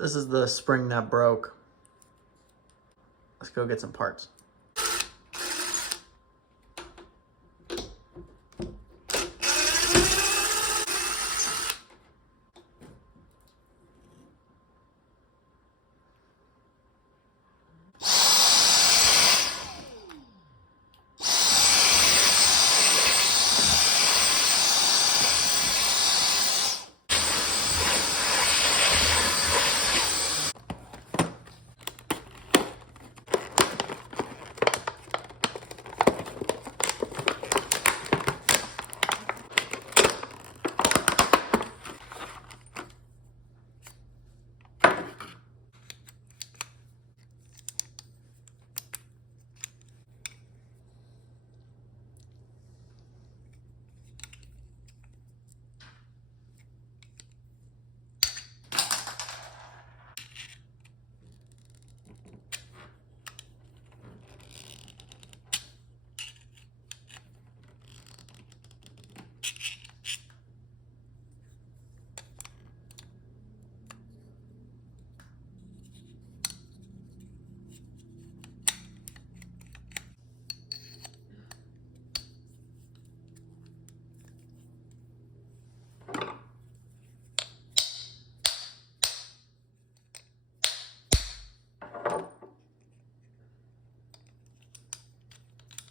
This is the spring that broke. Let's go get some parts.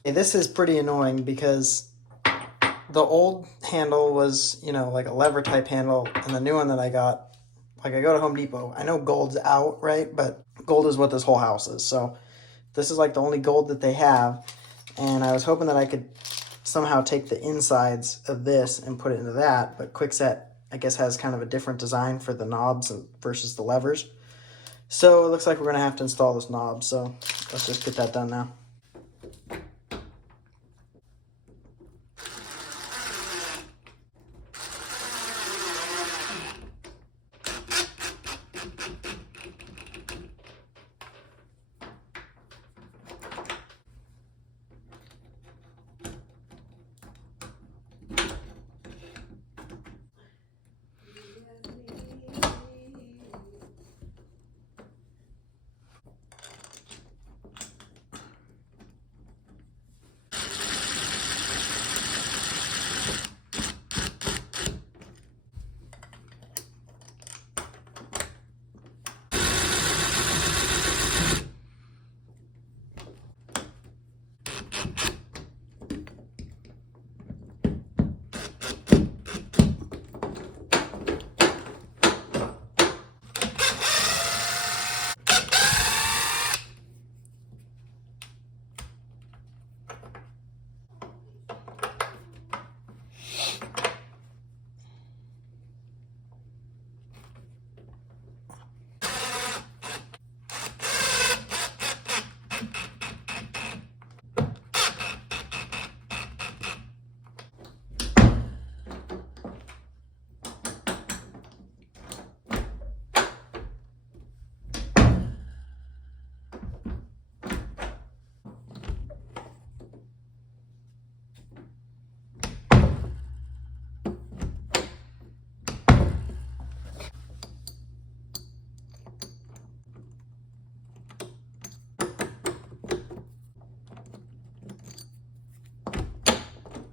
This is pretty annoying because the old handle was, you know, like a lever type handle, and the new one that I got, like I go to Home Depot. I know gold's out, right? But gold is what this whole house is. So this is like the only gold that they have. And I was hoping that I could somehow take the insides of this and put it into that. But Kwikset, I guess, has kind of a different design for the knobs versus the levers. So it looks like we're going to have to install this knob. So let's just get that done now.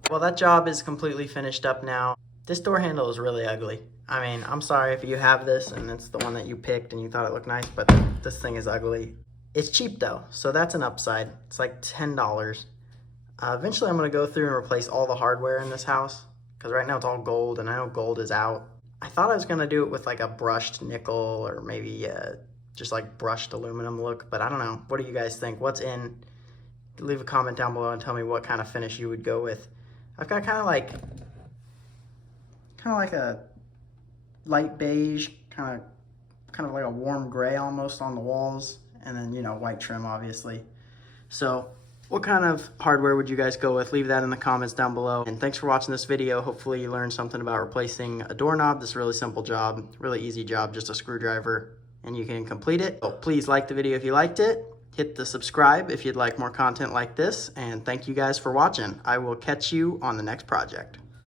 Well, that job is completely finished up now. This door handle is really ugly. I mean, I'm sorry if you have this and it's the one that you picked and you thought it looked nice, but this thing is ugly. It's cheap though, so that's an upside. It's like $10. Eventually I'm gonna go through and replace all the hardware in this house, because right now it's all gold and I know gold is out. I thought I was gonna do it with like a brushed nickel or maybe just like brushed aluminum look, but I don't know. What do you guys think? What's in? Leave a comment down below and tell me what kind of finish you would go with. I've got kind of like a light beige, kind of like a warm gray almost on the walls, and then, you know, white trim obviously. So what kind of hardware would you guys go with? Leave that in the comments down below. And thanks for watching this video. Hopefully you learned something about replacing a doorknob. This is a really simple job, really easy job, just a screwdriver and you can complete it. So please like the video if you liked it. Hit the subscribe if you'd like more content like this, and thank you guys for watching. I will catch you on the next project.